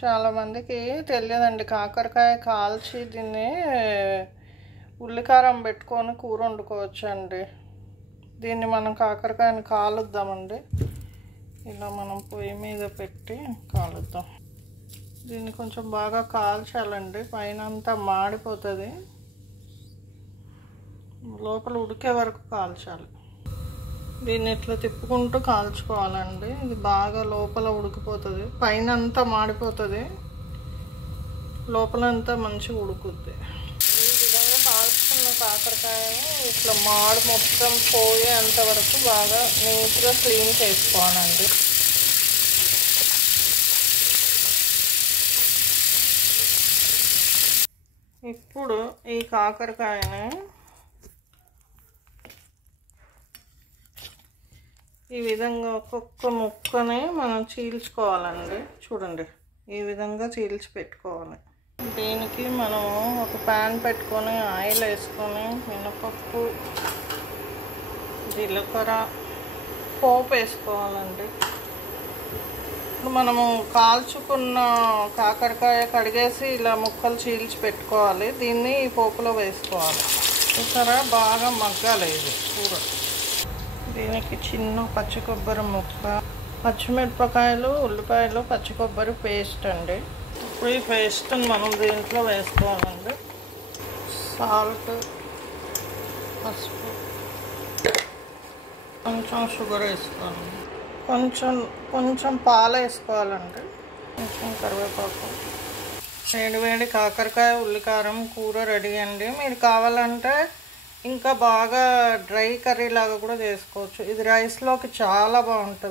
చాలామందికి తెలియదండి, కాకరకాయ కాల్చి దీన్ని ఉల్లికారం పెట్టుకొని కూర వండుకోవచ్చు అండి. దీన్ని మనం కాకరకాయని కాలుద్దామండి. ఇలా మనం పొయ్యి మీద పెట్టి కాలుద్దాం. దీన్ని కొంచెం బాగా కాల్చాలండి, పైన అంతా మాడిపోతుంది, లోపల ఉడికే వరకు కాల్చాలి. దీన్ని ఇట్లా తిప్పుకుంటూ కాల్చుకోవాలండి. ఇది బాగా లోపల ఉడికిపోతుంది, పైన అంతా మాడిపోతుంది, లోపలంతా మంచిగా ఉడుకుద్ది. ఈ విధంగా కాల్చుకున్న కాకరకాయని ఇట్లా మాడు మొత్తం పోయేంత వరకు బాగా నీట్గా క్లీన్ చేసుకోవాలండి. ఇప్పుడు ఈ కాకరకాయని ఈ విధంగా ఒక్కొక్క ముక్కని మనం చీల్చుకోవాలండి. చూడండి, ఈ విధంగా చీల్చి పెట్టుకోవాలి. దీనికి మనము ఒక ప్యాన్ పెట్టుకొని ఆయిల్ వేసుకొని మినపప్పు, జీలకర్ర, పోపు వేసుకోవాలండి. ఇప్పుడు మనము కాల్చుకున్న కాకరకాయ కడిగేసి ఇలా ముక్కలు చీల్చి పెట్టుకోవాలి. దీన్ని ఈ పోపులో వేసుకోవాలి. చూసారా, బాగా మగ్గాలి ఇది కూర. దీనికి చిన్న పచ్చి కొబ్బరి ముక్క, పచ్చిమిరపకాయలు, ఉల్లిపాయలు, పచ్చి కొబ్బరి పేస్ట్ అండి. ఇప్పుడు ఈ పేస్ట్ని మనం దీంట్లో వేసుకోవాలండి. సాల్ట్, పసుపు, కొంచెం షుగర్ వేసుకోవాలండి, కొంచెం పాలు వేసుకోవాలండి, కొంచెం కరివేపాకు. వేడి కాకరకాయ ఉల్లికారం కూర రెడీ అండి. మీరు కావాలంటే ఇంకా బాగా డ్రై కర్రీ లాగా కూడా చేసుకోవచ్చు. ఇది రైస్లోకి చాలా బాగుంటుంది.